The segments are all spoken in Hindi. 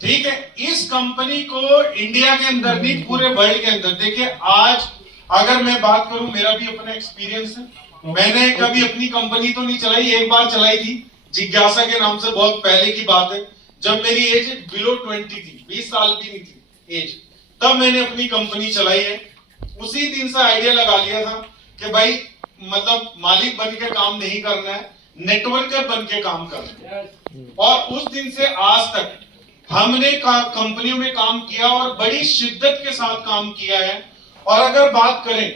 ठीक है, इस कंपनी को इंडिया के अंदर नहीं पूरे वर्ल्ड के अंदर, देखिए आज अगर मैं बात करूं, मेरा भी अपना एक्सपीरियंस है। मैंने कभी अपनी कंपनी तो नहीं चलाई, एक बार चलाई थी जिज्ञासा के नाम से, बहुत पहले की बात है, जब मेरी एज बिलो 20 थी, 20 साल भी नहीं थी एज, तब मैंने अपनी कंपनी चलाई है। उसी दिन से आइडिया लगा लिया था कि भाई मतलब मालिक बन के काम नहीं करना है, नेटवर्कर बन के काम करना है। और उस दिन से आज तक हमने कंपनियों में काम किया और बड़ी शिद्दत के साथ काम किया है। और अगर बात करें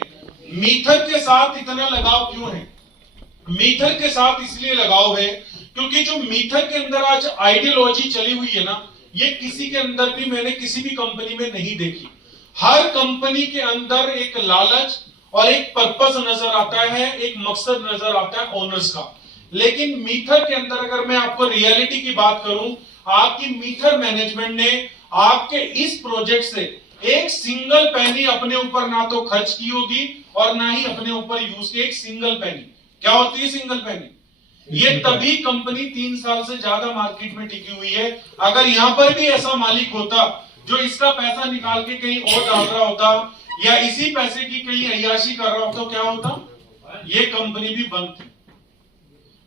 मीथर के साथ इतना लगाव क्यों है, मीथर के साथ इसलिए लगाव है क्योंकि जो मीथर के अंदर आज आइडियोलॉजी चली हुई है ना, ये किसी के अंदर भी, मैंने किसी भी कंपनी में नहीं देखी। हर कंपनी के अंदर एक लालच और एक पर्पस नजर आता है, एक मकसद नजर आता है ओनर्स का। लेकिन मीथर के अंदर अगर मैं आपको रियलिटी की बात करूं, आपकी मीथर मैनेजमेंट ने आपके इस प्रोजेक्ट से एक सिंगल पैनी अपने ऊपर ना तो खर्च की होगी और ना ही अपने ऊपर यूज की। एक सिंगल पैनी क्या होती है? सिंगल पैनी। ये तभी कंपनी 3 साल से ज्यादा मार्केट में टिकी हुई है। अगर यहां पर भी ऐसा मालिक होता जो इसका पैसा निकाल के कहीं और डाल रहा होता या इसी पैसे की कहीं अय्याशी कर रहा होता, क्या होता? ये कंपनी भी बंद थी।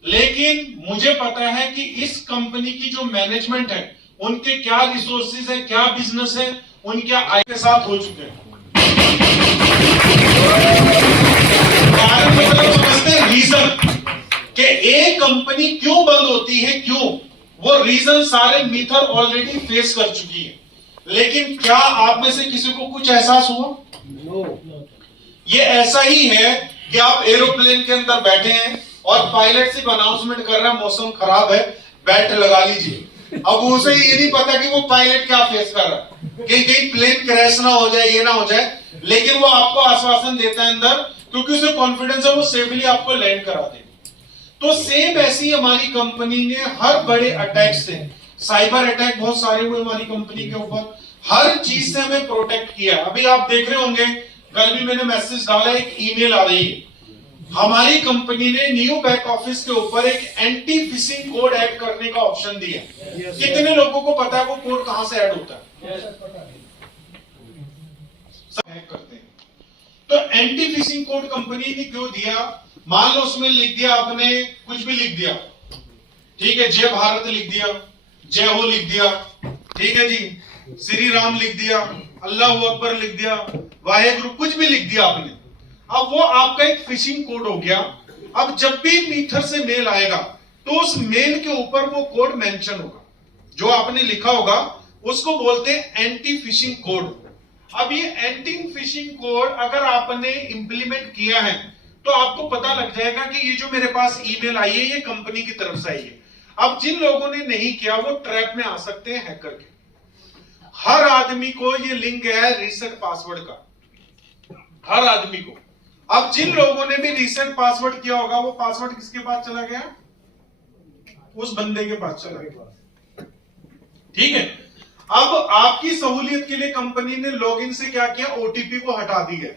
लेकिन मुझे पता है कि इस कंपनी की जो मैनेजमेंट है, उनके क्या रिसोर्सेज है, क्या बिजनेस है, उनके आय के साथ हो चुके हैं। मतलब समझते हैं रीजन कि एक कंपनी क्यों बंद होती है, क्यों, वो रीजन सारे मीथर ऑलरेडी फेस कर चुकी है। लेकिन क्या आप में से किसी को कुछ एहसास हुआ? ये ऐसा ही है कि आप एरोप्लेन के अंदर बैठे हैं और पायलट सिर्फ अनाउंसमेंट कर रहा है मौसम खराब है, बेल्ट लगा लीजिए। अब उसे ये नहीं पता कि वो पायलट क्या फेस कर रहा है, कि कहीं प्लेन क्रैश ना हो जाए, ये ना हो जाए। लेकिन वो आपको आश्वासन देता है अंदर, क्योंकि उसे कॉन्फिडेंस है, वो सेफली आपको लैंड करा देगा। तो सेम ऐसी हमारी कंपनी ने हर बड़े अटैक से, साइबर अटैक बहुत सारे हुए हमारी कंपनी के ऊपर, हर चीज से हमें प्रोटेक्ट किया। अभी आप देख रहे होंगे, कल भी मैंने मैसेज डाला, एक ईमेल आ रही है, हमारी कंपनी ने न्यू बैक ऑफिस के ऊपर एक एंटी फिशिंग कोड ऐड करने का ऑप्शन दिया। कितने लोगों को पता है वो कोड कहां से ऐड होता है? सब हैक करते हैं। तो एंटी फिशिंग कोड कंपनी ने क्यों दिया? मान लो उसमें लिख दिया आपने, कुछ भी लिख दिया, ठीक है, जय भारत लिख दिया, जय हो लिख दिया, ठीक है जी, श्री राम लिख दिया, अल्लाह अकबर लिख दिया, वाहेगुरु, कुछ भी लिख दिया आपने। अब वो आपका एक फिशिंग कोड हो गया। अब जब भी मीथर से मेल आएगा तो उस मेल के ऊपर वो कोड मेंशन होगा, जो आपने लिखा होगा, उसको बोलते हैं एंटी फिशिंग कोड। अब ये एंटी फिशिंग कोड अगर आपने इंप्लीमेंट किया है तो आपको पता लग जाएगा कि ये जो मेरे पास ईमेल आई है ये कंपनी की तरफ से आई है। अब जिन लोगों ने नहीं किया वो ट्रैप में आ सकते हैं हैकर के। हर आदमी को ये लिंक है रीसेट पासवर्ड का, हर आदमी को। अब जिन लोगों ने भी रीसेट पासवर्ड किया होगा, वो पासवर्ड किसके पास चला गया? उस बंदे के पास चला गया, ठीक है। अब आपकी सहूलियत के लिए कंपनी ने लॉगिन से क्या किया? ओटीपी को हटा दिया,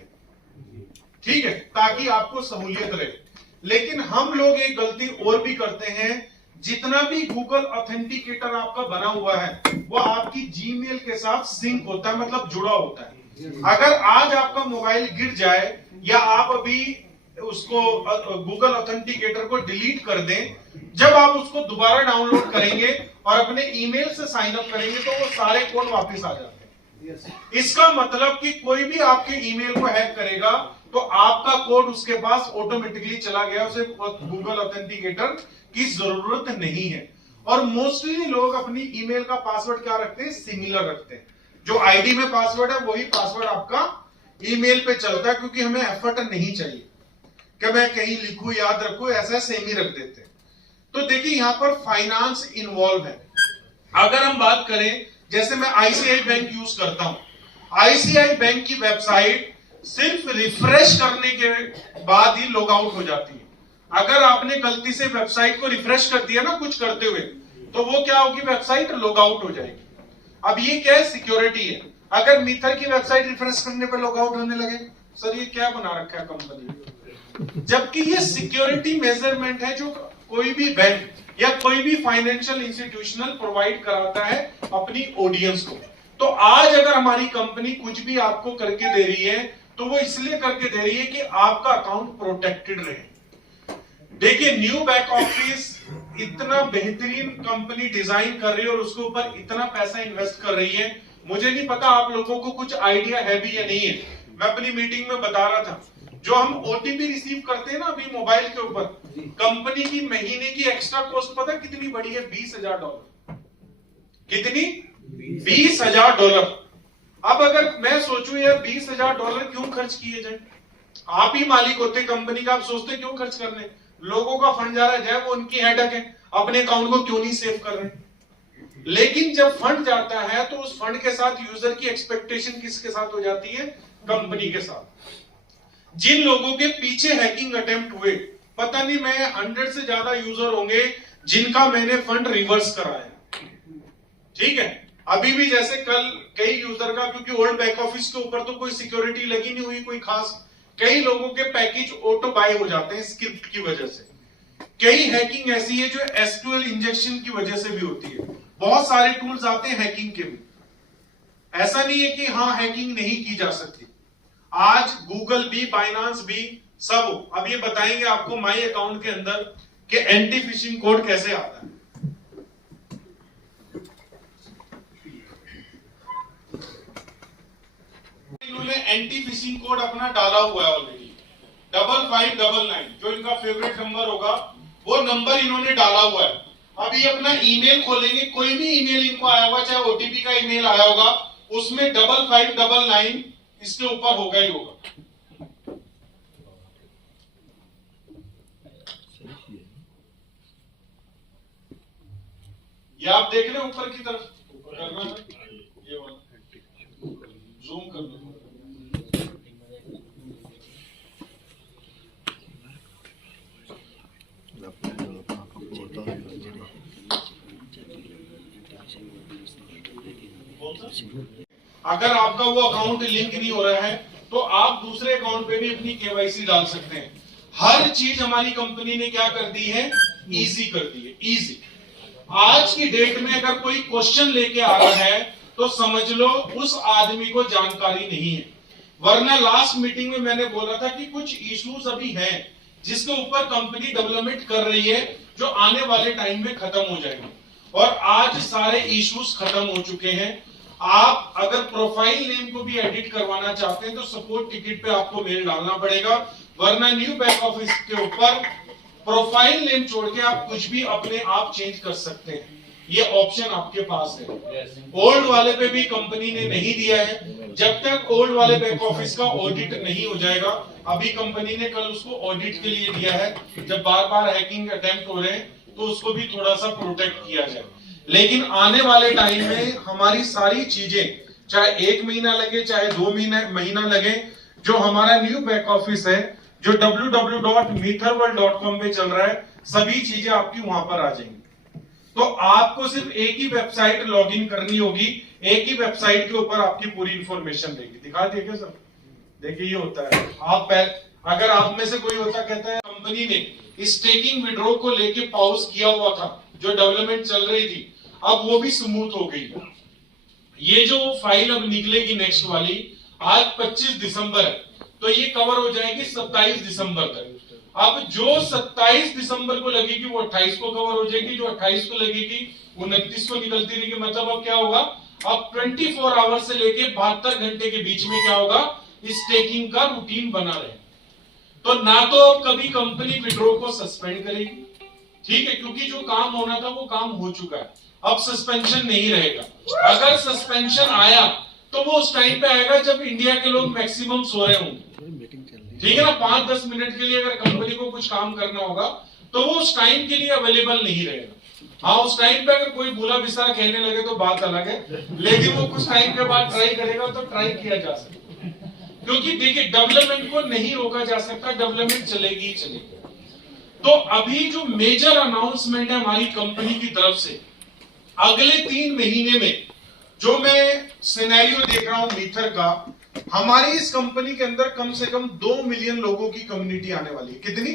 ठीक है, ताकि आपको सहूलियत रहे। लेकिन हम लोग एक गलती और भी करते हैं, जितना भी गूगल ऑथेंटिकेटर आपका बना हुआ है वो आपकी जीमेल के साथ सिंक होता है, मतलब जुड़ा होता है। अगर आज आपका मोबाइल गिर जाए या आप अभी उसको गूगल ऑथेंटिकेटर को डिलीट कर दें, जब आप उसको दोबारा डाउनलोड करेंगे और अपने ईमेल से साइन अप करेंगे तो वो सारे कोड वापस आ जाते हैं। इसका मतलब कि कोई भी आपके ईमेल को हैक करेगा तो आपका कोड उसके पास ऑटोमेटिकली चला गया, उसे गूगल ऑथेंटिकेटर की जरूरत नहीं है। और मोस्टली लोग अपनी ईमेल का पासवर्ड क्या रखते हैं? सिमिलर रखते हैं। जो आईडी में पासवर्ड है वही पासवर्ड आपका ईमेल पे चलता है, क्योंकि हमें एफर्ट नहीं चाहिए कि मैं कहीं लिखूं, याद रखूं, ऐसा सेम ही रख देते हैं। तो देखिए यहां पर फाइनेंस इन्वॉल्व है। अगर हम बात करें, जैसे मैं आईसीआई बैंक यूज करता हूं, आईसीआई बैंक की वेबसाइट सिर्फ रिफ्रेश करने के बाद ही लॉग आउट हो जाती है। अगर आपने गलती से वेबसाइट को रिफ्रेश कर दिया ना कुछ करते हुए, तो वो क्या होगी? वेबसाइट लॉग आउट हो जाएगी। अब ये क्या है? सिक्योरिटी है। अगर मीथर की वेबसाइट रिफ्रेश करने पर लॉग आउट होने लगे, सर ये क्या बना रखा है कंपनी ने? जबकि ये सिक्योरिटी मेजरमेंट है जो कोई भी बैंक या कोई भी फाइनेंशियल इंस्टीट्यूशनल प्रोवाइड कराता है अपनी ऑडियंस को। तो आज अगर हमारी कंपनी कुछ भी आपको करके दे रही है तो वो इसलिए करके दे रही है कि आपका अकाउंट प्रोटेक्टेड रहे। देखिए, न्यू बैक ऑफिस इतना बेहतरीन कंपनी डिजाइन कर रही है और उसके ऊपर इतना पैसा इन्वेस्ट कर रही है। मुझे नहीं पता आप लोगों को कुछ आइडिया है भी या नहीं है। मैं अपनी मीटिंग में बता रहा था, जो हम ओटीपी रिसीव करते हैं ना अभी मोबाइल के ऊपर, कंपनी की महीने की एक्स्ट्रा कॉस्ट पता कितनी बड़ी है? $20,000। कितनी? $20,000। अब अगर मैं सोचूं यार $20,000 क्यों खर्च किए जाए? आप ही मालिक होते कंपनी का, आप सोचते क्यों खर्च करने? लोगों का फंड जा रहा है, वो उनकी हेडेक है, अपने अकाउंट को क्यों नहीं सेव कर रहे? लेकिन जब फंड जाता है तो उस फंड के साथ यूजर की एक्सपेक्टेशन किसके साथ हो जाती है? कंपनी के साथ। जिन लोगों के पीछे हैकिंग अटेम्प्ट हुए, पता नहीं, मैं 100 से ज्यादा यूजर होंगे जिनका मैंने फंड रिवर्स कराया। ठीक है, अभी भी जैसे कल कई यूजर का, क्योंकि ओल्ड बैक ऑफिस के ऊपर तो कोई सिक्योरिटी लगी नहीं हुई कोई खास, कई लोगों के पैकेज ऑटो बाय हो जाते हैं स्क्रिप्ट की वजह से। कई हैकिंग ऐसी है जो एसक्यूएल इंजेक्शन की वजह से भी होती है। बहुत सारे टूल्स आते हैं हैकिंग के भी, ऐसा नहीं है कि हाँ हैकिंग नहीं की जा सकती। आज गूगल भी, बाइनांस भी, सब अब ये बताएंगे आपको माई अकाउंट के अंदर कि एंटी फिशिंग कोड कैसे आता है। इन्होंने एंटी फिशिंग कोड अपना डाला हुआ है ऑलरेडी, 5599, जो इनका फेवरेट नंबर होगा वो नंबर इन्होंने डाला हुआ है। अब ये अपना ईमेल खोलेंगे, कोई भी ईमेल इनको आया होगा, चाहे ओटीपी का ईमेल आया होगा, उसमें 5599 इसके ऊपर होगा ही होगा। ये आप देख रहे हैं ऊपर की तरफ करना है, ये वाला जूम कर लो। अगर आपका वो अकाउंट लिंक नहीं हो रहा है तो आप दूसरे अकाउंट पे भी अपनी केवाईसी डाल सकते हैं। हर चीज हमारी कंपनी ने क्या कर दी है? इजी कर दी है, इजी। आज की डेट में अगर कोई क्वेश्चन लेके आ रहा है तो समझ लो उस आदमी को जानकारी नहीं है। वरना लास्ट मीटिंग में मैंने बोला था कि कुछ इश्यूज अभी हैं जिसके ऊपर कंपनी डेवलपमेंट कर रही है, जो आने वाले टाइम में खत्म हो जाएंगे, और आज सारे इश्यूज खत्म हो चुके हैं। आप अगर प्रोफाइल नेम को भी एडिट करवाना चाहते हैं तो सपोर्ट टिकट पे आपको मेल डालना पड़ेगा, वरना न्यू बैक ऑफिस के ऊपर प्रोफाइल नेम छोड़ के आप कुछ भी अपने आप चेंज कर सकते हैं। ये ऑप्शन आपके पास है। ओल्ड वाले पे भी कंपनी ने नहीं दिया है। जब तक ओल्ड वाले बैक ऑफिस का ऑडिट नहीं हो जाएगा, अभी कंपनी ने कल उसको ऑडिट के लिए दिया है, जब बार बार हैकिंग अटेम्प्ट हो रहे हैं तो उसको भी थोड़ा सा प्रोटेक्ट किया जाए। लेकिन आने वाले टाइम में हमारी सारी चीजें, चाहे 1 महीना लगे चाहे 2 महीना लगे, जो हमारा न्यू बैक ऑफिस है जो www.meetherworld.com पे चल रहा है, सभी चीजें आपकी वहां पर आ जाएंगी। तो आपको सिर्फ एक ही वेबसाइट लॉगिन करनी होगी, एक ही वेबसाइट के ऊपर आपकी पूरी इंफॉर्मेशन रहेगी। दिखा दिए क्या सर? देखिए ये होता है। आप अगर आप में से कोई होता कहता है कंपनी ने स्टेकिंग विड्रॉ को लेके पॉज किया हुआ था, जो डेवलपमेंट चल रही थी, अब वो भी स्मूथ हो गई है। ये जो फाइल अब निकलेगी नेक्स्ट वाली, आज 25 दिसंबर है, तो ये कवर हो जाएगी 27 दिसंबर तक। अब जो 27 दिसंबर को लगेगी वो 28 को कवर हो जाएगी, जो 28 को लगेगी वो 29 को निकलती रहेगी। मतलब अब क्या होगा, अब 24 आवर से लेके 72 घंटे के बीच में क्या होगा, स्टेकिंग का रूटीन बना रहे। तो ना तो अब कभी कंपनी विड्रॉ को सस्पेंड करेगी, ठीक है, क्योंकि जो काम होना था वो काम हो चुका है, अब सस्पेंशन नहीं रहेगा। अगर सस्पेंशन आया तो वो उस टाइम पे आएगा जब इंडिया के लोग मैक्सिमम सो रहे होंगे, ठीक है ना। 5-10 मिनट के लिए अगर कंपनी को कुछ काम करना होगा तो वो उस टाइम के लिए अवेलेबल नहीं रहेगा। हाँ, उस टाइम पे अगर कोई बुला बिसरा कहने लगे तो बात अलग है, लेकिन वो कुछ टाइम के बाद ट्राई करेगा तो ट्राई किया जा सकता है। क्योंकि देखिए, डेवलपमेंट को नहीं रोका जा सकता, डेवलपमेंट चलेगी ही चलेगी। तो अभी जो मेजर अनाउंसमेंट है हमारी कंपनी की तरफ से, अगले 3 महीने में जो मैं सिनेरियो देख रहा हूं मीथर का, हमारी इस कंपनी के अंदर कम से कम 2 मिलियन लोगों की कम्युनिटी आने वाली है। कितनी?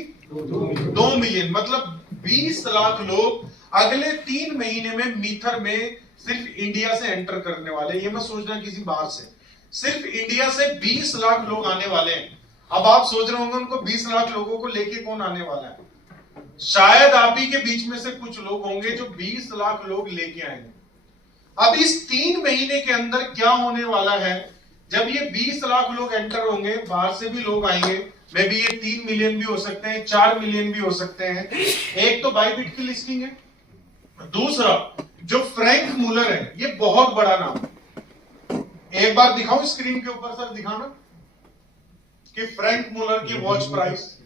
2 मिलियन। मतलब 20 लाख लोग अगले 3 महीने में मीथर में सिर्फ इंडिया से एंटर करने वाले। ये मैं सोच रहा किसी बाहर से, सिर्फ इंडिया से 20 लाख लोग आने वाले हैं। अब आप सोच रहे होंगे उनको 20 लाख लोगों को लेके कौन आने वाला है? शायद आप ही के बीच में से कुछ लोग होंगे जो 20 लाख लोग लेके आएंगे। अब इस 3 महीने के अंदर क्या होने वाला है, जब ये 20 लाख लोग एंटर होंगे, बाहर से भी लोग आएंगे, मे बी ये 3 मिलियन भी हो सकते हैं, 4 मिलियन भी हो सकते हैं। एक तो बाइबिट की लिस्टिंग है, दूसरा जो फ्रैंक मूलर है, ये बहुत बड़ा नाम है। एक बार दिखाओ स्क्रीन के ऊपर सर, दिखाना कि फ्रैंक मूलर की वॉच प्राइस।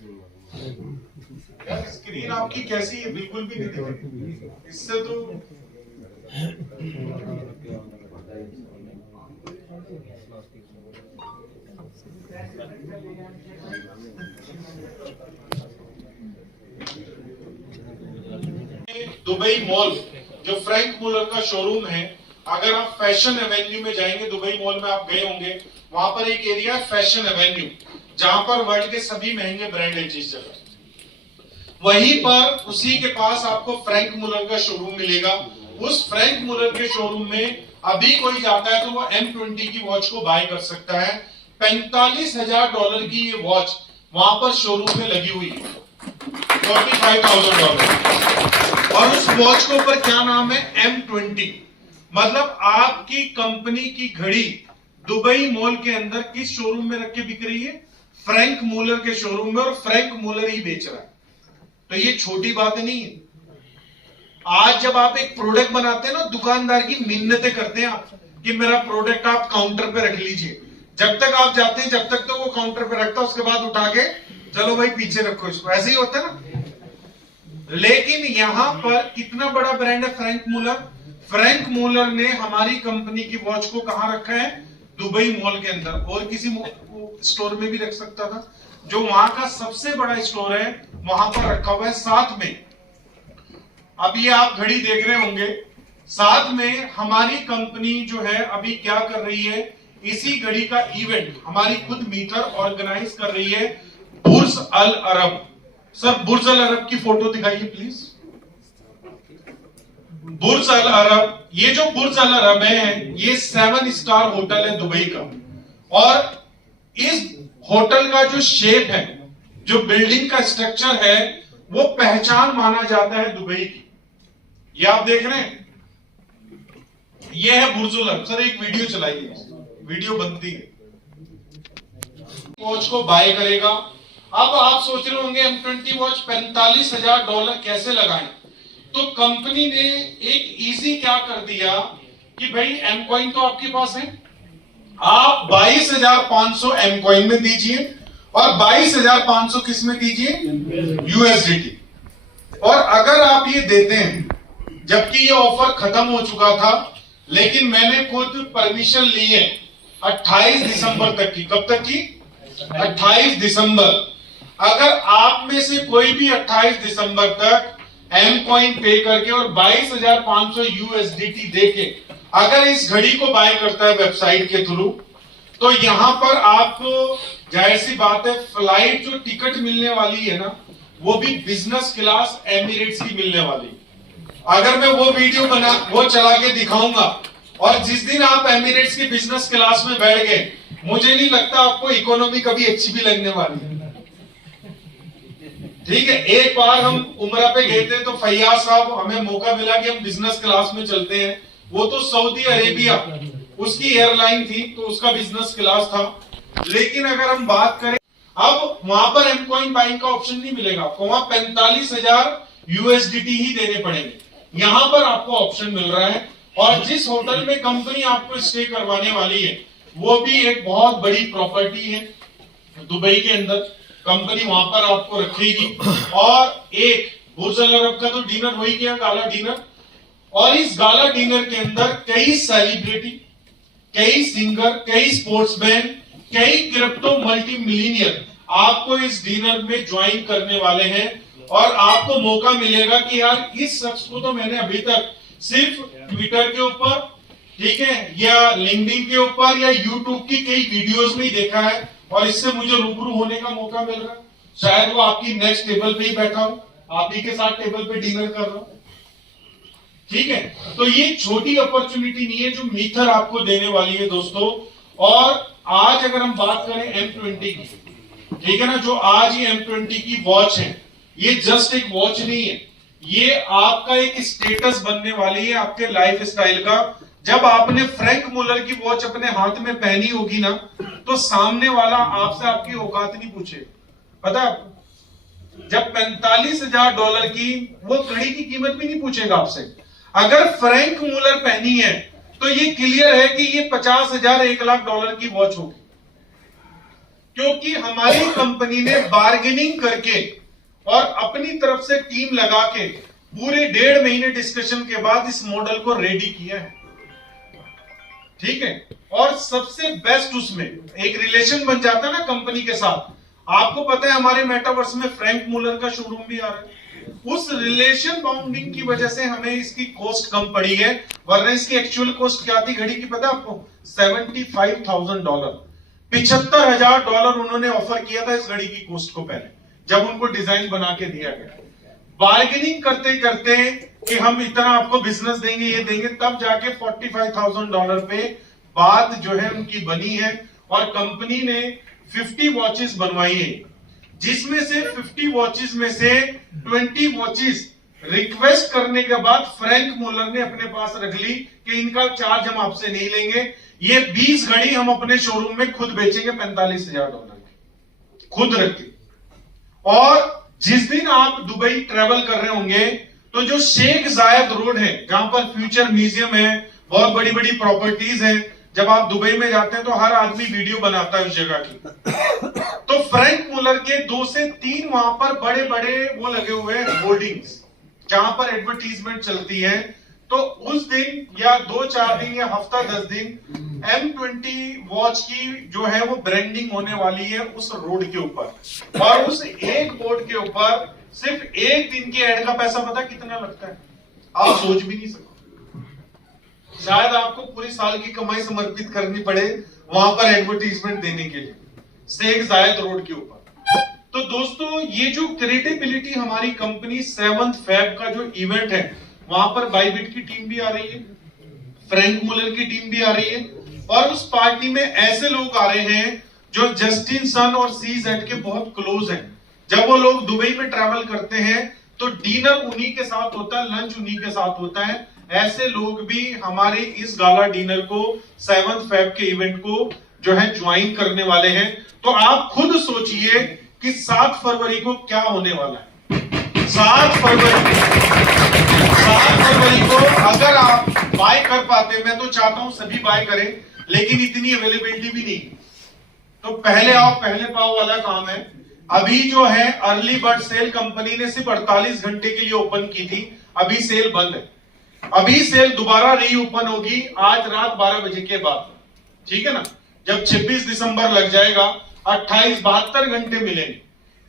यार स्क्रीन आपकी कैसी है, बिल्कुल भी नहीं दिख रही इससे तो। दुबई मॉल जो फ्रैंक मूलर का शोरूम है, अगर आप फैशन एवेन्यू में जाएंगे, दुबई मॉल में आप गए होंगे, वहां पर एक एरिया है फैशन एवेन्यू, जहां पर वर्ल्ड के सभी महंगे ब्रांड है। जिस जगह वहीं पर उसी के पास आपको फ्रैंक मूलर का शोरूम मिलेगा। उस फ्रैंक मूलर के शोरूम में अभी कोई जाता है तो वो M20 की वॉच को बाय कर सकता है। $45,000 की ये वॉच वहां पर शोरूम में लगी हुई है, $45,000। और उस वॉच के ऊपर क्या नाम है? M20। मतलब आपकी कंपनी की घड़ी दुबई मॉल के अंदर किस शोरूम में रख के बिक रही है? फ्रैंक मूलर के शोरूम में, और फ्रैंक मूलर ही बेच रहा है। तो ये छोटी बात नहीं है। आज जब आप एक प्रोडक्ट बनाते हैं ना, दुकानदार की मिन्नतें करते हैं आप कि मेरा प्रोडक्ट आप काउंटर पे रख लीजिए। जब तक आप जाते हैं, जब तक तो वो काउंटर पे रखता है, उसके बाद उठा के चलो भाई पीछे रखो इसको, ऐसे ही होता है ना। लेकिन यहां पर कितना बड़ा ब्रांड है फ्रैंक मूलर। फ्रैंक मूलर ने हमारी कंपनी की वॉच को कहां रखा है? दुबई मॉल के अंदर। और किसी स्टोर में भी रख सकता था, जो वहां का सबसे बड़ा स्टोर है वहां पर रखा हुआ है। साथ में अब ये आप घड़ी देख रहे होंगे, साथ में हमारी कंपनी जो है अभी क्या कर रही है, इसी घड़ी का इवेंट हमारी खुद मीटर ऑर्गेनाइज कर रही है, बुर्ज अल अरब। सर बुर्ज अल अरब की फोटो दिखाइए प्लीज। बुर्ज अल अरब, ये जो बुर्ज अल अरब है, ये 7 स्टार होटल है दुबई का। और इस होटल का जो शेप है, जो बिल्डिंग का स्ट्रक्चर है, वो पहचान माना जाता है दुबई की। ये आप देख रहे हैं, ये है बुर्ज अल अरब। सर एक वीडियो चलाइए, वीडियो बनती है। वॉच को बाय करेगा। अब आप सोच रहे होंगे M20 वॉच $45,000 कैसे लगाएं? तो कंपनी ने एक इजी क्या कर दिया कि भाई एम कॉइन तो आपके पास है, आप 22,500 एम कॉइन में दीजिए और 22,500 किस में दीजिए? USDT। और अगर आप ये देते हैं, जबकि ये ऑफर खत्म हो चुका था, लेकिन मैंने खुद परमिशन ली है 28 दिसंबर तक की। कब तक की? 28 दिसंबर। अगर आप में से कोई भी 28 दिसंबर तक एम कॉइन पे करके और 22,500 USDT देके अगर इस घड़ी को बाय करता है वेबसाइट के थ्रू, तो यहां पर आपको जाहिर सी बात है फ्लाइट जो टिकट मिलने वाली है ना, वो भी बिजनेस क्लास एमिरेट्स की मिलने वाली। अगर मैं वो वीडियो वो चला के दिखाऊंगा और जिस दिन आप एमिरेट्स की बिजनेस क्लास में बैठ गए, मुझे नहीं लगता आपको इकोनॉमी कभी अच्छी भी लगने वाली है। ठीक है, एक बार हम उमरा पे गए थे तो फैयाज साहब, हमें मौका मिला कि हम बिजनेस क्लास में चलते हैं। वो तो सऊदी अरेबिया उसकी एयरलाइन थी, तो उसका बिजनेस क्लास था। लेकिन अगर हम बात करें, अब वहां पर एम कॉइन बाइंग का ऑप्शन नहीं मिलेगा आपको, वहां 45,000 USDT ही देने पड़ेंगे। यहां पर आपको ऑप्शन मिल रहा है। और जिस होटल में कंपनी आपको स्टे करवाने वाली है, वो भी एक बहुत बड़ी प्रॉपर्टी है दुबई के अंदर। कंपनी वहां पर आपको रखेगी। और एक बुर्ज अल अरब का तो डिनर हो ही गया, गाला डिनर। और इस गाला डिनर के अंदर कई सेलिब्रिटी, कई सिंगर, कई स्पोर्ट्समैन, कई क्रिप्टो मल्टी मिलियनियर आपको इस डिनर में ज्वाइन करने वाले हैं। और आपको मौका मिलेगा कि यार इस शख्स को तो मैंने अभी तक सिर्फ ट्विटर के ऊपर, ठीक है, या लिंक्डइन के ऊपर या यूट्यूब की कई वीडियोस में ही देखा है, और इससे मुझे रूबरू होने का मौका मिल रहा है। शायद वो आपकी नेक्स्ट टेबल पे ही बैठा हो, आप ही के साथ टेबल पे डिनर कर रहा हूं, ठीक है। तो ये छोटी अपॉर्चुनिटी नहीं है जो मीथर आपको देने वाली है दोस्तों। और आज अगर हम बात करें M20 की, ठीक है ना, जो आज ये M20 की वॉच है, ये जस्ट एक वॉच नहीं है, ये आपका एक स्टेटस बनने वाली है आपके लाइफ स्टाइल का। जब आपने फ्रैंक मुलर की वॉच अपने हाथ में पहनी होगी ना, तो सामने वाला आपसे आपकी औकात नहीं पूछे, पता है आपको। जब $45,000 की वो घड़ी की कीमत भी नहीं पूछेगा आपसे। अगर फ्रैंक मुलर पहनी है तो ये क्लियर है कि ये $50,000 $1,00,000 की वॉच होगी, क्योंकि हमारी कंपनी ने बार्गेनिंग करके और अपनी तरफ से टीम लगा के पूरे 1.5 महीने डिस्कशन के बाद इस मॉडल को रेडी किया है, ठीक है। और सबसे बेस्ट उसमें एक रिलेशन बन जाता है ना कंपनी के साथ। आपको पता है हमारे मेटावर्स में फ्रैंक मुलर का शोरूम भी आ रहा है। उस रिलेशन बाउंडिंग की वजह से हमें इसकी कॉस्ट कम पड़ी है, वरना इसकी एक्चुअल कॉस्ट क्या थी घड़ी की पता है आपको? $75,000। $75,000 उन्होंने ऑफर किया था इस घड़ी की कॉस्ट को पहले, जब उनको डिजाइन बना के दिया गया। बार्गेनिंग करते करते कि हम इतना आपको बिजनेस देंगे, ये देंगे, तब जाके $45,000 पे बात जो है उनकी बनी है। और कंपनी ने 50 वॉचेस बनवाई है, जिसमें से 50 वॉचेस में से 20 वॉचेस रिक्वेस्ट करने के बाद फ्रैंक मुलर ने अपने पास रख ली कि इनका चार्ज हम आपसे नहीं लेंगे। ये 20 घड़ी हम अपने शोरूम में खुद बेचेंगे $45,000 की, खुद रख के। और जिस दिन आप दुबई ट्रेवल कर रहे होंगे तो जो शेख जायद रोड है, जहां पर फ्यूचर म्यूजियम है, बहुत बड़ी बड़ी प्रॉपर्टीज है, जब आप दुबई में जाते हैं तो हर आदमी वीडियो बनाता है उस जगह की। तो फ्रैंक मुलर के 2 से 3 वहां पर बड़े बड़े वो लगे हुए हैं होर्डिंग्स, जहां पर एडवर्टीजमेंट चलती है। तो उस दिन या 2-4 दिन या हफ्ता 10 दिन M20 वॉच की जो है वो ब्रांडिंग होने वाली है उस रोड के ऊपर। और उस एक बोर्ड के ऊपर सिर्फ एक दिन की एड का पैसा पता कितना लगता है? आप सोच भी नहीं सकते। शायद आपको पूरी साल की कमाई समर्पित करनी पड़े वहां पर एडवर्टीजमेंट देने के लिए, शेख जायद रोड के ऊपर। तो दोस्तों ये जो क्रेडिबिलिटी हमारी कंपनी 7 फेब का जो इवेंट है, वहां पर बाइबिट की टीम भी आ रही है, फ्रैंक मुलर की टीम भी आ रही है, और उस पार्टी में ऐसे लोग आ रहे हैं जो जस्टिन सन और CZ के बहुत क्लोज हैं। जब वो लोग दुबई में ट्रैवल करते हैं तो डिनर उन्हीं के साथ होता है, लंच उन्हीं के साथ होता है। ऐसे लोग भी हमारे इस गाला डिनर को 7 फेब के इवेंट को जो है ज्वाइन करने वाले हैं। तो आप खुद सोचिए कि 7 फरवरी को क्या होने वाला है। 7 फरवरी को अगर आप बाय कर पाते, मैं तो चाहता हूं सभी बाय करें, लेकिन इतनी अवेलेबिलिटी भी नहीं, तो पहले आओ पहले पाओ वाला काम है। अभी जो है अर्ली बर्ड सेल कंपनी ने सिर्फ 48 घंटे के लिए ओपन की थी, अभी सेल बंद है। अभी सेल दोबारा री ओपन होगी आज रात 12 बजे के बाद, ठीक है ना। जब 26 दिसंबर लग जाएगा, 72 घंटे मिलेंगे,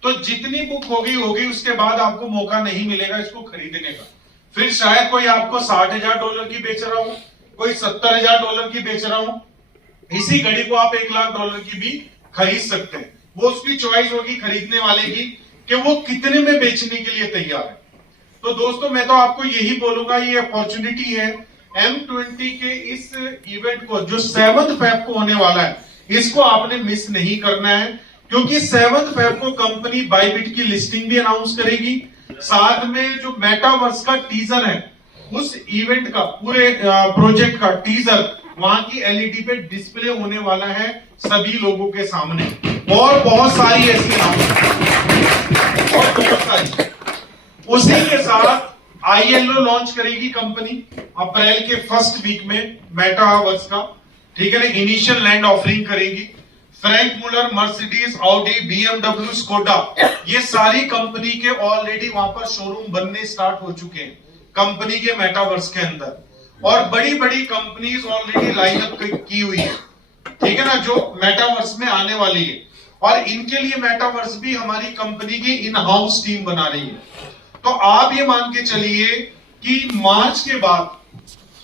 तो जितनी बुक होगी उसके बाद आपको मौका नहीं मिलेगा इसको खरीदने का। फिर शायद कोई आपको $60,000 की बेच रहा हो, कोई $70,000 की बेच रहा हो। इसी घड़ी को आप $1,00,000 की भी खरीद सकते हैं, वो उसकी चॉइस होगी खरीदने वाले की कि वो कितने में बेचने के लिए तैयार है। तो दोस्तों मैं तो आपको यही बोलूंगा, ये अपॉर्चुनिटी है M20 के इस इवेंट को जो 7 फेब को होने वाला है, इसको आपने मिस नहीं करना है, क्योंकि 7 फेब को कंपनी बाइबिट की लिस्टिंग भी अनाउंस करेगी। साथ में जो मेटावर्स का टीजर है, उस इवेंट का पूरे प्रोजेक्ट का टीजर वहां की LED पे डिस्प्ले होने वाला है सभी लोगों के सामने। और बहुत सारी ऐसी और बहुत सारी उसी के साथ ILO लॉन्च करेगी कंपनी अप्रैल के फर्स्ट वीक में मेटावर्स का, ठीक है ना। इनिशियल लैंड ऑफरिंग करेगी। फ्रैंक मुलर, मर्सिडीज, ऑडी, BMW, स्कोडा, ये सारी कंपनी के ऑलरेडी वहां पर शोरूम बनने स्टार्ट हो चुके हैं कंपनी के मेटावर्स के अंदर। और बड़ी बड़ी कंपनीज ऑलरेडी लाइनअप की हुई है, ठीक है ना, जो मेटावर्स में आने वाली है। और इनके लिए मेटावर्स भी हमारी कंपनी की इन हाउस टीम बना रही है। तो आप ये मान के चलिए कि मार्च के बाद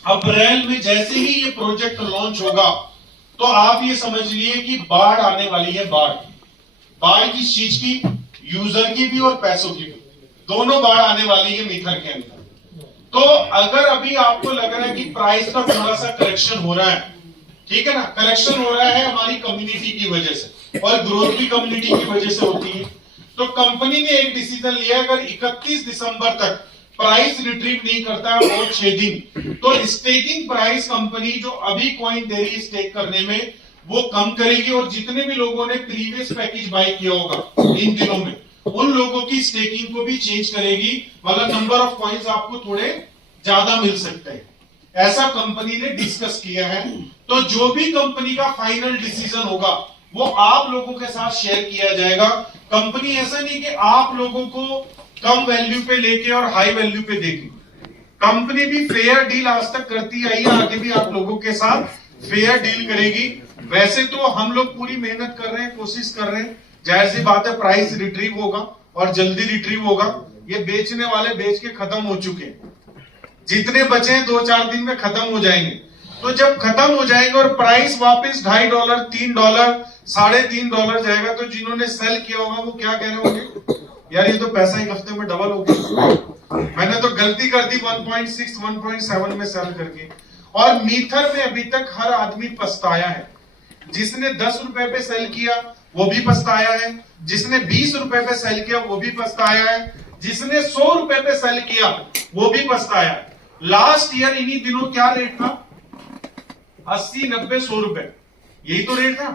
अप्रैल में जैसे ही ये प्रोजेक्ट लॉन्च होगा, तो आप ये समझ लिए कि बाढ़ आने वाली है। बाढ़ किस चीज की? यूजर की भी और पैसों की भी। दोनों बाढ़ आने वाली है मीथर के अंदर। तो अगर अभी आपको लग रहा है कि प्राइस का थोड़ा सा करेक्शन हो रहा है, ठीक है ना, करेक्शन हो रहा है हमारी कम्युनिटी की वजह से, और ग्रोथ भी कम्युनिटी की वजह से होती है, तो कंपनी ने एक डिसीजन लिया, अगर 31 दिसंबर तक प्राइस रिट्रीट नहीं करता और 6 दिन, तो स्टेकिंग प्राइस कंपनी जो अभी कॉइन दे रही है स्टेक करने में वो कम करेगी, और जितने भी लोगों ने प्रीवियस पैकेज बाय किया होगा इन दिनों में उन लोगों की स्टेकिंग को भी चेंज करेगी, मतलब नंबर ऑफ कॉइन्स आपको थोड़े ज्यादा मिल सकते हैं, ऐसा कंपनी ने डिस्कस किया है। तो जो भी कंपनी का फाइनल डिसीजन होगा वो आप लोगों के साथ शेयर किया जाएगा। कंपनी ऐसा नहीं कि आप लोगों को कम वैल्यू पे लेके और हाई वैल्यू पे देगी, कंपनी भी फेयर डील आज तक करती आई है, आगे भी आप लोगों के साथ फेयर डील करेगी। वैसे तो हम लोग पूरी मेहनत कर रहे हैं, कोशिश कर रहे हैं, जाहिर सी बात है प्राइस रिट्रीव होगा और जल्दी रिट्रीव होगा। ये बेचने वाले बेच के खत्म हो चुके हैं, जितने बचे हैं 2-4 दिन में खत्म हो जाएंगे। तो जब खत्म हो जाएंगे और प्राइस वापस $2.5, $3, $3.5 जाएगा, तो जिन्होंने सेल किया होगा वो क्या कह रहे होंगे, यार ये तो पैसा एक हफ्ते में डबल हो गया, मैंने तो गलती कर दी 1.6 1.7 में सेल करके। और मीथर में अभी तक हर आदमी पछताया है, जिसने 10 रुपए पे सेल किया वो भी पछताया है, जिसने 20 रुपए पे सेल किया वो भी पछताया है, जिसने 100 रुपए पे सेल किया वो भी पछताया है। लास्ट ईयर इन्हीं दिनों क्या रेट था, 80, 90, 100 रुपए, यही तो रेट था,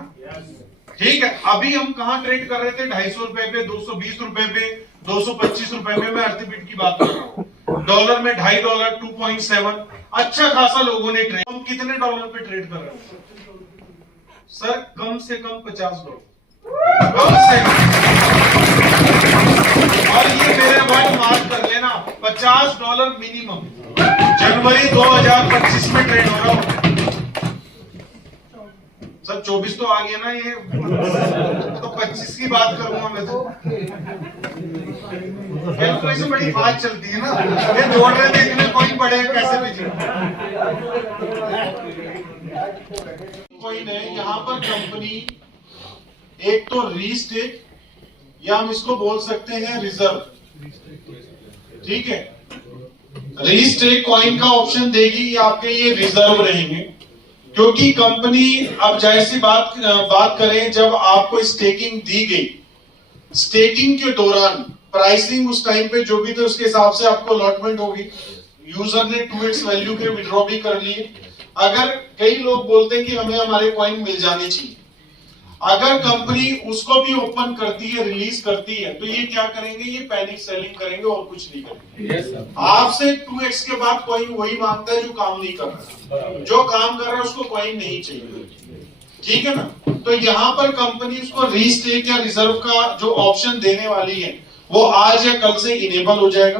ठीक है। अभी हम कहां ट्रेड कर रहे थे, 250 रुपए पे, 220 रुपए पे, 225 रुपए में, मैं अर्थबीट की बात कर रहा हूं। डॉलर में $2.5, 2.7, अच्छा खासा लोगों ने ट्रेड। हम कितने डॉलर पे ट्रेड कर रहे हैं सर, कम से कम $50, कम से कम। और ये मेरे वर्ड मार्क कर लेना, $50 मिनिमम जनवरी 2025 में ट्रेड हो रहा हो। सर 24 तो आ गया ना, ये तो 25 की बात करूंगा मैं तो। कैलकुलेशन बड़ी फास्ट चलती है ना, ये जोड़ रहे थे इतने कॉइन पड़े कैसे भी कॉइन है। यहाँ पर कंपनी एक तो रीस्टेक या हम इसको बोल सकते हैं रिजर्व, ठीक है, रीस्टेक कॉइन का ऑप्शन देगी, आपके ये रिजर्व रहेंगे, क्योंकि कंपनी अब जैसी बात करें, जब आपको स्टेकिंग दी गई, स्टेकिंग के दौरान प्राइसिंग उस टाइम पे जो भी थे उसके हिसाब से आपको अलॉटमेंट होगी, यूजर ने 2x वैल्यू के विड्रॉ भी कर लिए। अगर कई लोग बोलते हैं कि हमें हमारे कॉइन मिल जाने चाहिए, अगर कंपनी उसको भी ओपन करती है, रिलीज करती है, तो ये क्या करेंगे, ये पैनिक सेलिंग करेंगे और कुछ नहीं करेंगे। आपसे 2x के बाद कॉइन वही मांगता है जो काम नहीं कर रहा, जो काम कर रहा है उसको कॉइन नहीं चाहिए, ठीक है ना। तो यहाँ पर कंपनी उसको रीस्टेक या रिजर्व का जो ऑप्शन देने वाली है वो आज या कल से इनेबल हो जाएगा,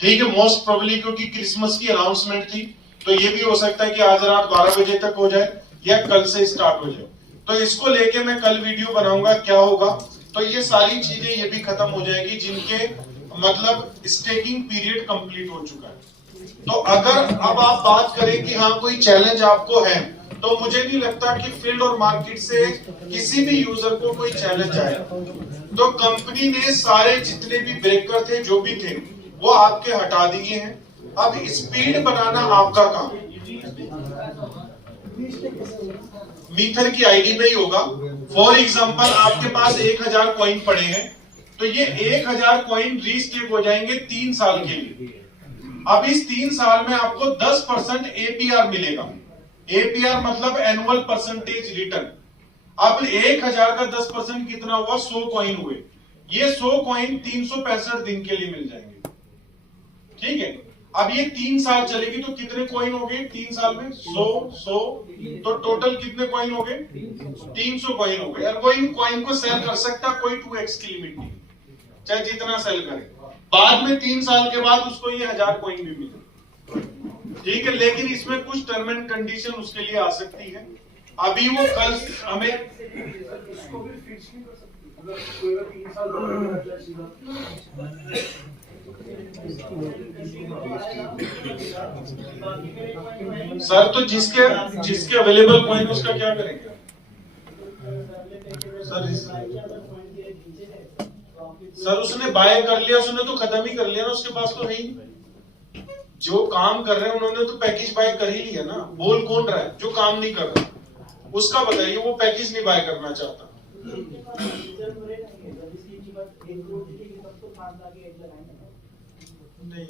ठीक है, मोस्ट प्रोबेबली, क्योंकि क्रिसमस की अनाउंसमेंट थी, तो ये भी हो सकता है कि आज रात 12 बजे तक हो जाए या कल से स्टार्ट हो जाए। तो इसको लेके मैं कल वीडियो बनाऊंगा क्या होगा। तो ये सारी चीजें ये भी खत्म हो जाएगी जिनके मतलब स्टेकिंग पीरियड कंप्लीट हो चुका है। तो अगर अब आप बात करें कि हाँ कोई चैलेंज आपको है, तो मुझे नहीं लगता कि फील्ड और मार्केट से किसी भी यूजर को कोई चैलेंज आएगा। तो कंपनी ने सारे जितने भी ब्रेकर थे जो भी थे वो आपके हटा दिए हैं। अब स्पीड बनाना आपका काम मीथर की आईडी पे ही होगा। फॉर एग्जांपल आपके पास 1000 कॉइन पड़े हैं, तो ये 1000 कॉइन रीस्टेक हो जाएंगे 3 साल के लिए। अब इस 3 साल में आपको 10% एपीआर मिलेगा। एपीआर मतलब एनुअल परसेंटेज रिटर्न। अब 1000 का 10% कितना हुआ, 100 कॉइन हुए। ये 100 कॉइन 365 दिन के लिए मिल जाएंगे, ठीक है। अब ये 3 साल चलेगी तो कितने कॉइन हो गए 3 साल में, 100 तो टोटल कितने कॉइन हो गए, 300 कॉइन हो गए। और वो इन कॉइन को सेल कर सकता, कोई 2x की लिमिट नहीं, चाहे जितना सेल करे। बाद में 3 साल के बाद उसको ये 1000 कॉइन भी मिले, ठीक है। लेकिन इसमें कुछ टर्म एंड कंडीशन उसके लिए आ सकती है। अभी वो कल हमें इसको भी फिक्स नहीं कर सकते, अगर कोई 3 साल सर, तो जिसके अवेलेबल कॉइन उसका क्या करेंगे सर? सर उसने बाय कर लिया, उसने तो खत्म ही कर लिया ना, उसके पास तो है ही। जो काम कर रहे हैं उन्होंने तो पैकेज बाय कर ही लिया ना। बोल कौन रहा है? जो काम नहीं कर रहा उसका बताइए, वो पैकेज नहीं बाय करना चाहता। नहीं,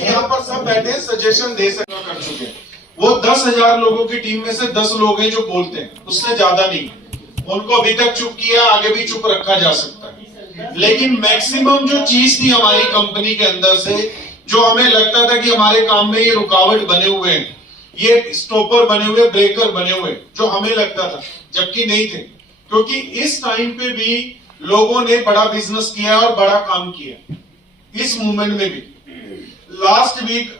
यहाँ पर सब बैठे सजेशन दे सकते कर चुके हैं। वो 10,000 लोगों की टीम में से 10 लोग हैं जो बोलते हैं, उससे ज्यादा नहीं। उनको अभी तक चुप किया, आगे भी चुप रखा जा सकता है। लेकिन मैक्सिमम जो चीज थी हमारी कंपनी के अंदर से, जो हमें लगता था कि हमारे काम में ये रुकावट बने हुए हैं, ये स्टॉपर बने हुए, ब्रेकर बने हुए, जो हमें लगता था, जबकि नहीं थे। क्योंकि इस टाइम पे भी लोगों ने बड़ा बिजनेस किया और बड़ा काम किया। इस मूवमेंट में भी लास्ट वीक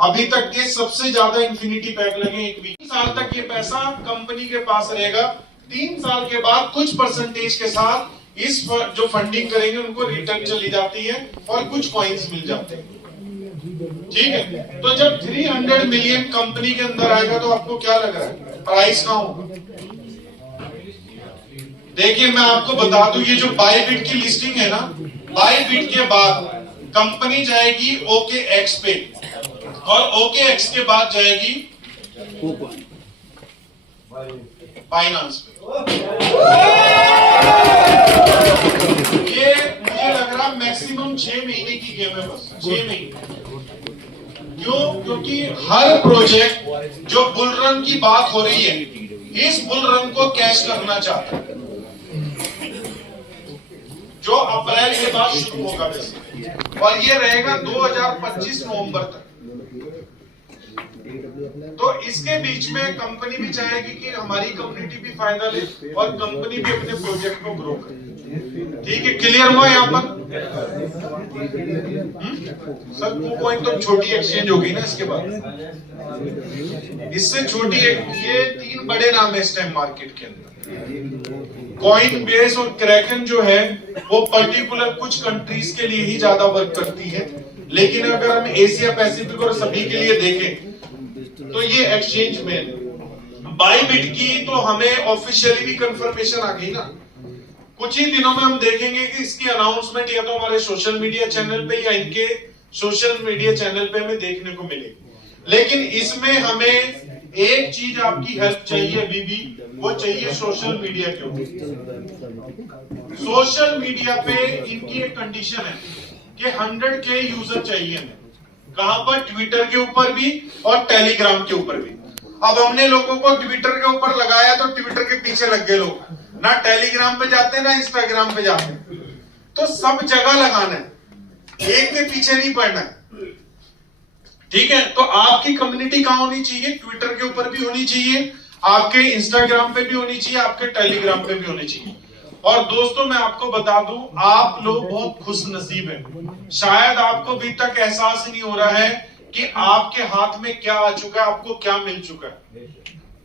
अभी तक के सबसे ज्यादा इंफिनिटी पैक लगे एक वीक। 3 साल तक ये पैसा कंपनी के पास रहेगा। 3 साल के बाद कुछ परसेंटेज के साथ इस जो फंडिंग करेंगे उनको रिटर्न चली जाती है और कुछ कॉइन्स मिल जाते हैं। ठीक है, तो जब 300 मिलियन कंपनी के अंदर आएगा तो आपको क्या लग रहा है प्राइस कहां होगा? देखिए मैं आपको बता दूं, ये जो बायबिट की लिस्टिंग है ना, बायबिट के बाद कंपनी जाएगी OKX पे और OKX के बाद जाएगी फाइनेंस पे। ये मुझे लग रहा मैक्सिमम 6 महीने की गेम है, बस 6 महीने। क्यों? क्योंकि हर प्रोजेक्ट जो बुल रन की बात हो रही है, इस बुल रन को कैश करना चाहता है, जो अप्रैल के बाद शुरू होगा वैसे, और ये रहेगा 2025 नवंबर तक। तो इसके बीच में कंपनी भी चाहेगी कि हमारी कम्युनिटी भी फायदा ले और कंपनी भी अपने प्रोजेक्ट को ग्रो करे। ठीक है, क्लियर हुआ यहाँ पर? सर 2 पॉइंट तो छोटी एक्सचेंज होगी ना इसके बाद, इससे छोटी ये 3 बड़े नाम है इस टाइम मार्केट के अंदर। कॉइन बेस और क्रैकन जो है वो पर्टिकुलर कुछ कंट्रीज के लिए ही ज्यादा वर्क करती है, लेकिन अगर हम एशिया पैसिफिक और सभी के लिए देखें तो ये एक्सचेंज में बायबिट की तो हमें ऑफिशियली भी कंफर्मेशन आ गई ना। कुछ ही दिनों में हम देखेंगे कि इसकी अनाउंसमेंट या तो हमारे सोशल मीडिया चैनल पे या इनके सोशल मीडिया चैनल पे हमें देखने को मिलेगी। लेकिन इसमें हमें एक चीज आपकी हेल्प चाहिए अभी भी, वो चाहिए सोशल मीडिया के ऊपर। सोशल मीडिया पे इनकी एक कंडीशन है कि 100K यूजर चाहिए हमें। कहां पर? ट्विटर के ऊपर भी और टेलीग्राम के ऊपर भी। अब हमने लोगों को ट्विटर के ऊपर लगाया तो ट्विटर के पीछे लग गए लोग, ना टेलीग्राम पे जाते ना इंस्टाग्राम पे जाते। तो सब जगह लगाना है, एक के पीछे नहीं पड़ना है। ठीक है, तो आपकी कम्युनिटी कहां होनी चाहिए? ट्विटर के ऊपर भी होनी चाहिए, आपके इंस्टाग्राम पे भी होनी चाहिए, आपके टेलीग्राम पे भी होनी चाहिए। और दोस्तों मैं आपको बता दूं, आप लोग बहुत खुश नसीब हैं। शायद आपको अभी तक एहसास ही नहीं हो रहा है कि आपके हाथ में क्या आ चुका है, आपको क्या मिल चुका है।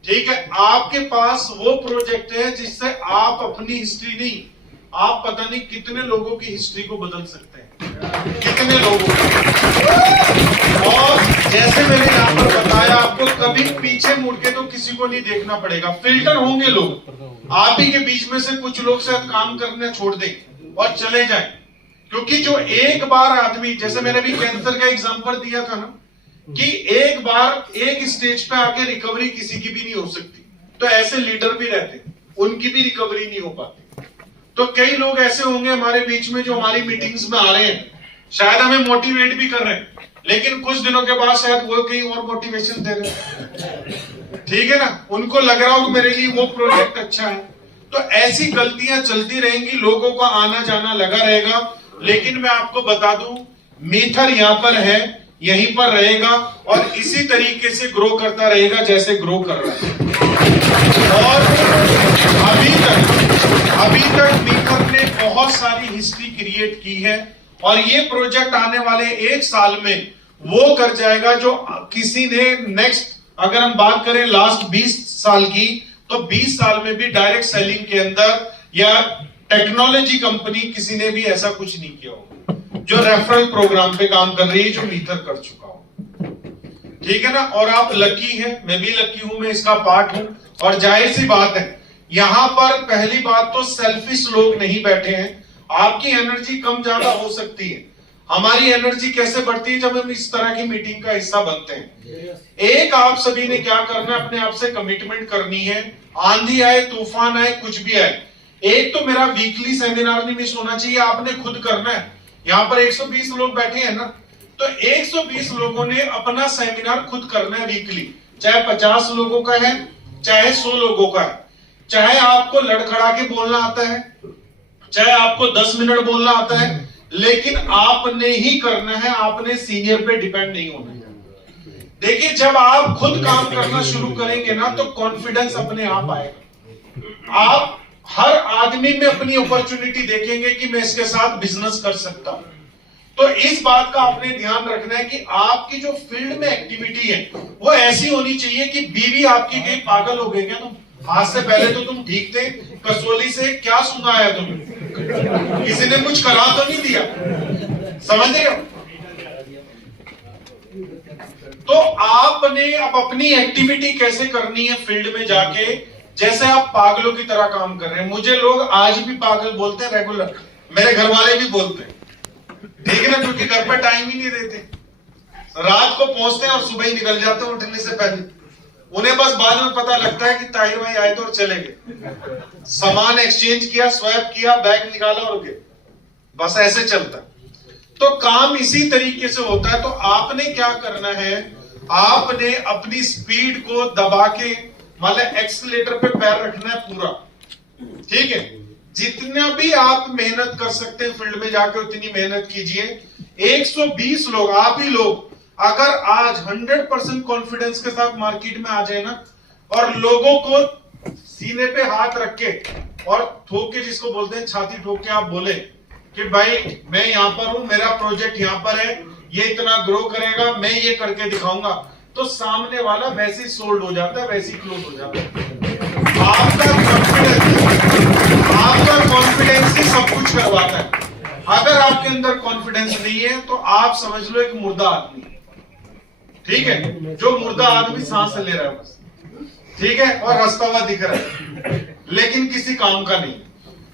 ठीक है, आपके पास वो प्रोजेक्ट है जिससे आप अपनी हिस्ट्री नहीं, आप पता नहीं कितने लोगों की हिस्ट्री को बदल सकते हैं, कितने लोगों की। और जैसे मैंने यहाँ पर बताया आपको, कभी पीछे मुड़ के तो किसी को नहीं देखना पड़ेगा। फिल्टर होंगे लोग, आप ही के बीच में से कुछ लोग शायद काम करना छोड़ दें और चले जाएं। क्योंकि जो एक बार आदमी, जैसे मैंने भी कैंसर का एग्जांपल दिया था ना, कि एक बार एक स्टेज पे आके रिकवरी किसी की भी नहीं हो सकती, तो ऐसे लीडर भी रहते, उनकी भी रिकवरी नहीं हो पाती। तो कई लोग ऐसे होंगे हमारे बीच में जो हमारी मीटिंग्स में आ रहे हैं, शायद हमें मोटिवेट भी कर रहे हैं, लेकिन कुछ दिनों के बाद शायद वो कहीं और मोटिवेशन दे रहे हैं। ठीक है ना, उनको लग रहा हो मेरे लिए वो प्रोजेक्ट अच्छा है। तो ऐसी गलतियां चलती रहेंगी, लोगों का आना जाना लगा रहेगा। लेकिन मैं आपको बता दूं, मीथर यहां पर है, यहीं पर रहेगा और इसी तरीके से ग्रो करता रहेगा जैसे ग्रो कर रहा है। और अभी तक मीथर ने बहुत सारी हिस्ट्री क्रिएट की है और ये प्रोजेक्ट आने वाले 1 साल में वो कर जाएगा जो किसी ने नेक्स्ट, अगर हम बात करें लास्ट 20 साल की, तो 20 साल में भी डायरेक्ट सेलिंग के अंदर या टेक्नोलॉजी कंपनी किसी ने भी ऐसा कुछ नहीं किया होगा जो रेफरल प्रोग्राम पे काम कर रही है, जो मीथर कर चुका हो। ठीक है ना, और आप लकी हैं, मैं भी लकी हूं, मैं इसका पार्ट हूं। और जाहिर सी बात है यहां पर पहली बात तो सेल्फिश लोग नहीं बैठे हैं। आपकी एनर्जी कम ज्यादा हो सकती है, हमारी एनर्जी कैसे बढ़ती है जब हम इस तरह की मीटिंग का हिस्सा बनते हैं। एक आप सभी ने क्या करना है, अपने आप से कमिटमेंट करनी है, आंधी आए तूफान आए कुछ भी आए, एक तो मेरा वीकली सेमिनार नहीं मिस होना चाहिए, आपने खुद करना है। यहाँ पर 120 लोग बैठे हैं ना, तो 120 लोगों ने अपना सेमिनार खुद करना है वीकली, चाहे 50 लोगों का है चाहे 100 लोगों का है, चाहे आपको लड़खड़ा के बोलना आता है, चाहे आपको 10 मिनट बोलना आता है, लेकिन आपने ही करना है, आपने सीनियर पे डिपेंड नहीं होना है। देखिए जब आप खुद काम करना शुरू करेंगे ना तो कॉन्फिडेंस अपने आप आएगा। आप हर आदमी में अपनी अपॉर्चुनिटी देखेंगे कि मैं इसके साथ बिजनेस कर सकता हूं। तो इस बात का आपने ध्यान रखना है कि आपकी जो फील्ड में एक्टिविटी है वो ऐसी होनी चाहिए कि बीवी आपकी कहीं पागल हो गई क्या तुम, आज से पहले तो तुम ठीक थे, कसौली से क्या सुना है तुम्हें, किसी ने कुछ करा तो नहीं दिया, समझ रहे हो। तो आपने अब अपनी एक्टिविटी कैसे करनी है फील्ड में जाके, जैसे आप पागलों की तरह काम कर रहे हैं। मुझे लोग आज भी पागल बोलते हैं रेगुलर, मेरे घर वाले भी बोलते हैं, ठीक है ना, क्योंकि घर पर टाइम ही नहीं देते, रात को पहुंचते हैं और सुबह ही निकल जाते हैं उठने से पहले। उन्हें बस बाद में पता लगता है कि ताहिर भाई आए तो और चले गए, सामान एक्सचेंज किया, स्वैप किया, बैग निकाला और गए, बस ऐसे चलता है। तो काम इसी तरीके से होता है। तो आपने क्या करना है, आपने अपनी स्पीड को दबा के मतलब एक्सीलेटर पे पैर रखना है पूरा, ठीक है। जितना भी आप मेहनत कर सकते हैं फील्ड में जाकर उतनी मेहनत कीजिए। 120 लोग, आप ही लोग अगर आज 100% कॉन्फिडेंस के साथ मार्केट में आ जाए ना, और लोगों को सीने पे हाथ रख के और ठोक के, जिसको बोलते हैं छाती ठोक के, आप बोले कि भाई मैं यहां पर हूं, मेरा प्रोजेक्ट यहां पर है, ये इतना ग्रो करेगा, मैं ये करके दिखाऊंगा, तो सामने वाला वैसे ही सोल्ड हो जाता है, वैसे ही क्लोज हो जाता है। आपका कॉन्फिडेंस ही सब कुछ करवाता है। अगर आपके अंदर कॉन्फिडेंस नहीं है तो आप समझ लो एक मुर्दा आदमी, ठीक है, जो मुर्दा आदमी सांस ले रहा है बस, ठीक है, और हंसता हुआ दिख रहा है लेकिन किसी काम का नहीं।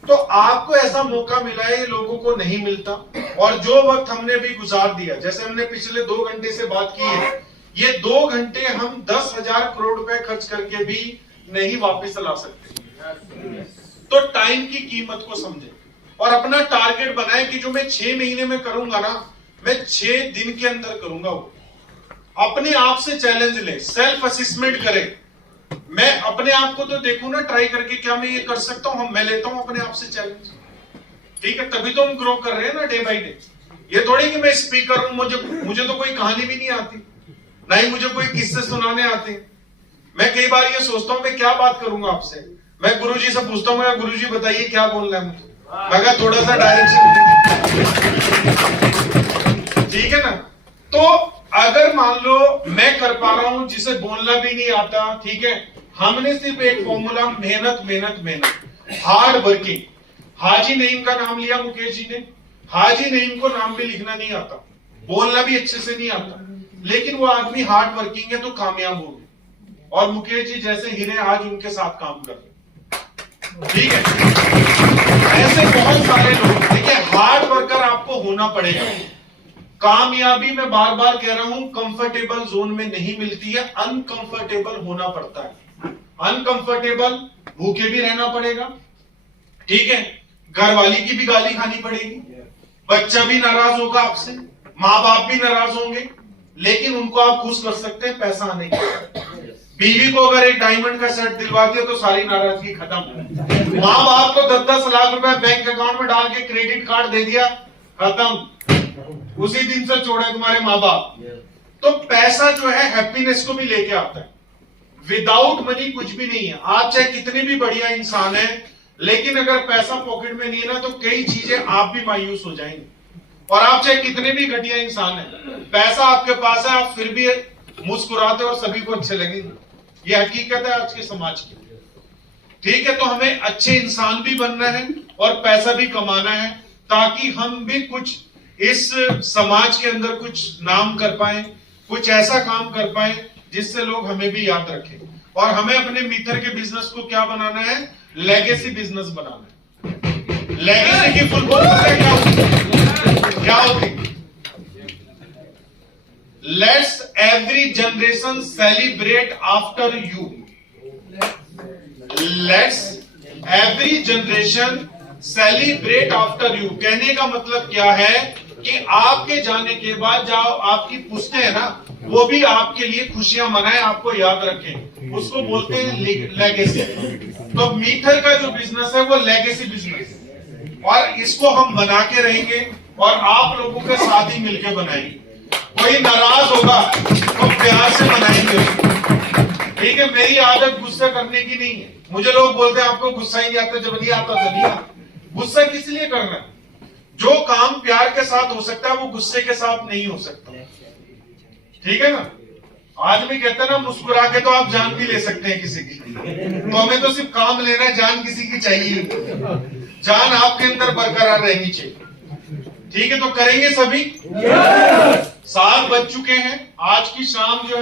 तो आपको ऐसा मौका मिला है, ये लोगों को नहीं मिलता। और जो वक्त हमने भी गुजार दिया, जैसे हमने पिछले 2 घंटे से बात की है, ये 2 घंटे हम 10,000 करोड़ रुपए खर्च करके भी नहीं वापस ला सकते। तो टाइम की कीमत को समझे और अपना टारगेट बनाए कि जो मैं 6 महीने में करूंगा ना, मैं 6 दिन के अंदर करूंगा। वो अपने आप से चैलेंज ले, सेल्फ असेसमेंट करें। मैं अपने आप को तो देखूं ना, ट्राई करके, क्या मैं ये कर सकता हूं, मैं लेता हूं अपने आप से चैलेंज, ठीक है, तभी तो हम ग्रो कर रहे हैं ना डे बाय डे। ये थोड़ी कि मैं स्पीकर हूं, मुझे तो कोई कहानी भी नहीं आती, ना ही मुझे कोई किस्से सुनाने आते। मैं कई बार ये सोचता हूं मैं क्या बात करूंगा आपसे, मैं गुरुजी से पूछता हूं, गुरुजी बताइए क्या बोलना है मुझे, मगर थोड़ा सा डायरेक्शन, ठीक है ना। तो अगर मान लो मैं कर पा रहा हूं जिसे बोलना भी नहीं आता, ठीक है, हमने सिर्फ एक फॉर्मूला, मेहनत मेहनत मेहनत, हार्ड वर्किंग। हाजी नईम का नाम लिया मुकेश जी ने, हाजी नईम को नाम भी लिखना नहीं आता, बोलना भी अच्छे से नहीं आता, लेकिन वो आदमी हार्ड वर्किंग है तो कामयाब हो गए। और मुकेश जी जैसे हीरे आज उनके साथ काम कर रहे, ठीक है। ऐसे बहुत सारे लोग, देखिए, हार्ड वर्कर आपको होना पड़ेगा। कामयाबी मैं बार बार कह रहा हूं कंफर्टेबल जोन में नहीं मिलती है, अनकंफर्टेबल होना पड़ता है। अनकंफर्टेबल, भूखे भी रहना पड़ेगा, ठीक है, घर वाली की भी गाली खानी पड़ेगी, बच्चा भी नाराज होगा आपसे, माँ बाप भी नाराज होंगे, लेकिन उनको आप खुश कर सकते हैं पैसा आने के बाद। बीवी को अगर एक डायमंड का सेट दिलवा दिया तो सारी नाराजगी खत्म। माँ बाप को 10-10 लाख रुपए बैंक अकाउंट में डाल के क्रेडिट कार्ड दे दिया, खत्म, उसी दिन से छोड़े तुम्हारे माँ बाप। तो पैसा जो है हैप्पीनेस को भी लेके आता है, विदाउट मनी कुछ भी नहीं है। आप चाहे कितने भी बढ़िया इंसान है, लेकिन अगर पैसा पॉकेट में नहीं है ना, तो कई चीजें आप भी मायूस हो जाएंगे। और आप चाहे कितने भी घटिया इंसान है, पैसा आपके पास है, आप फिर भी मुस्कुराते और सभी को अच्छे लगेंगे। ये हकीकत है आज के समाज की, ठीक है। तो हमें अच्छे इंसान भी बनना है और पैसा भी कमाना है, ताकि हम भी कुछ इस समाज के अंदर कुछ नाम कर पाए, कुछ ऐसा काम कर पाए जिससे लोग हमें भी याद रखें। और हमें अपने मित्र के बिजनेस को क्या बनाना है, लेगेसी बिजनेस बनाना है। लेगेसी की फुल फॉर्म पता है क्या होती? क्या होती? Let's every generation celebrate after you. Let's every generation celebrate after you. कहने का मतलब क्या है कि आपके जाने के बाद जो आपकी पुश्तें हैं ना, वो भी आपके लिए खुशियां मनाएं, आपको याद रखें। उसको बोलते हैं लेगेसी। तो मीठर का जो बिजनेस है वो लेगेसी बिजनेस है, और इसको हम बना के रहेंगे और आप लोगों के साथ ही मिलकर बनाएंगे। कोई नाराज होगा तो प्यार से मनाएंगे, ठीक है? मेरी आदत गुस्सा करने की नहीं है। मुझे लोग बोलते हैं आपको गुस्सा ही नहीं आता, जब नहीं आता तो नहीं आता। गुस्सा किस लिए करना है? जो काम प्यार के साथ हो सकता है वो गुस्से के साथ नहीं हो सकता, ठीक है ना? आदमी कहता है ना, मुस्कुरा के तो आप जान भी ले सकते हैं किसी की, तो हमें तो सिर्फ काम लेना है, जान किसी की चाहिए। जान आपके अंदर बरकरार रहनी चाहिए, ठीक है? तो करेंगे सभी। 7 बज चुके हैं। आज की शाम जो है